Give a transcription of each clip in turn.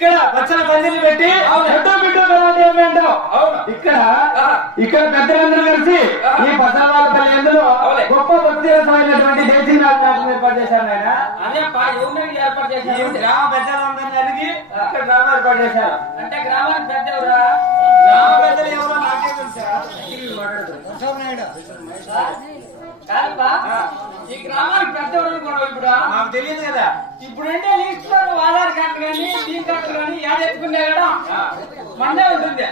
ఇక్కడ పచ్చల పందిని పెట్టి బిడ్డో బిడ్డో అంటావు. ఇక్కడ పెద్దలందరూ కలిసి ఈ పసలవాళ్ళపల్లి ఎందులో గొప్ప భక్తిరసమైనటువంటి దేశీ నాటకం ఏర్పాటు చేశారు. ఆయన ఏర్పాటు చేశారు. గ్రామ పెద్దలందరినీ అడిగి ఇక్కడ డ్రామా ఏర్పాటు చేశారు. అంటే గ్రామానికి పెద్ద ఎవరా? గ్రామ పెద్దలు ఎవరో నాకే తెలుసా? కాదబ్బా, ఈ గ్రామానికి పెద్ద ఎవరు అనుకోవడం ఇప్పుడు నాకు తెలియదు కదా. ఇప్పుడంటే లిస్ట్ లో ఆధార్ కార్డు కానీ టీం కార్డు కానీ యాడ్ ఎత్తుకునే కదా మందే ఉంటుంది.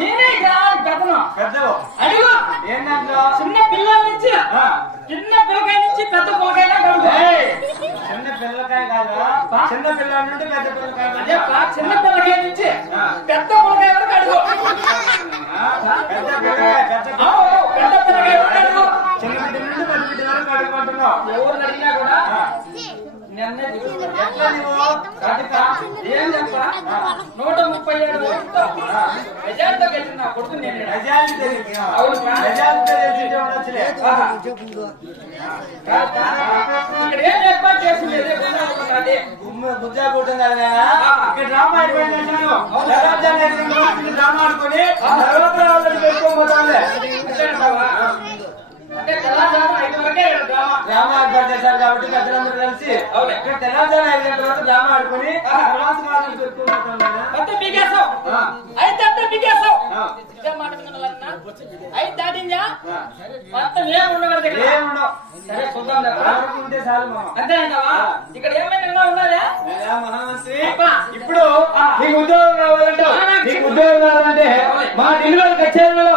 నేనే గ్రామానికి పెద్దను. పెద్దలు అడుగు ఏంటంట్లో చిన్న పిల్లల నుంచి చిన్న పిల్లకాయ నుంచి పెద్ద పిల్లకాయ అడుగు. చిన్న పిల్లకాయ కాదు, చిన్న పిల్లల నుండి పెద్ద పిల్లకాయ. అదే చిన్న పిల్లకాయ నుంచి పెద్ద పిల్లకాయ వరకు అడుగు. పెద్ద పిల్లకాయ పెద్ద పిల్లకాయ వరకు అడుగు. చిన్న బిడ్డ నుండి పెద్ద బిడ్డ వరకు అడుగుకుంటున్నావు. ఎవరు అడిగినా కూడా ఎట్లా నువ్వు ఏం చెప్పా 137 ఓట్లతో మెజార్టీతో గెలిచిన నా కొడుకు నేను. మెజారిటీ తెలియదు. అవును, మెజారిటీ తెలిసి ఉండొచ్చులే. ఇక్కడ ఏం ఏర్పాటు చేసింది బుజ్జా కూటం కదా. ఇక్కడ డ్రామా డ్రామా ఆడుకొని తర్వాత వాళ్ళని పెట్టుకోబోతాంలే. అంటే తెలంగాణ 5 వరకే డ్రామా ఏర్పాటు చేశారు కాబట్టి పెద్దలందరూ కలిసి ఇక్కడ తెలంగాణ 5 గంటల వరకు డ్రామా ఆడుకొని తర్వాత వాళ్ళని పెట్టుకోబోతాం. అయితే మాట అయితే దాటిందా మొత్తం ఏం ఉండదు. ఏముండవు. సరే చూద్దాం ఉంటే చాలు మామ. అంతేనంటావా? ఇక్కడ ఏమైనా ఉన్నదా? మహామంత్రి ఇప్పుడు నీకు ఉద్యోగం కావాలంటే నీకు ఉద్యోగం కావాలంటే మా ఢిల్లీ కచేరీలో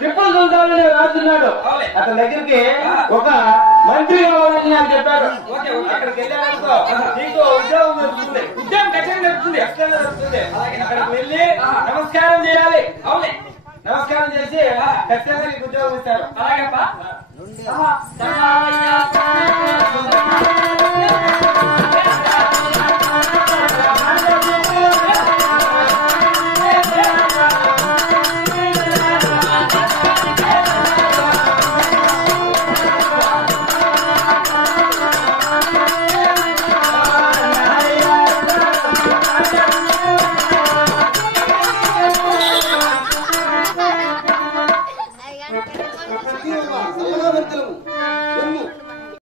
ట్రిపుల్ సుల్తాన్ రాస్తున్నాడు. అతని దగ్గరికి ఒక మంత్రి కావాలని నాకు చెప్పారు. అక్కడికి వెళ్ళాలనుకో నీకు ఉద్యోగం దొరుకుతుంది. ఉద్యోగం కచేరీ దొరుకుతుంది. ఎక్కడ దొరుకుతుంది. అక్కడికి వెళ్ళి నమస్కారం చేయాలి. అవునే, నమస్కారం చేసి ఖచ్చితంగా నీకు ఉద్యోగం ఇస్తారు. అలాగేపా.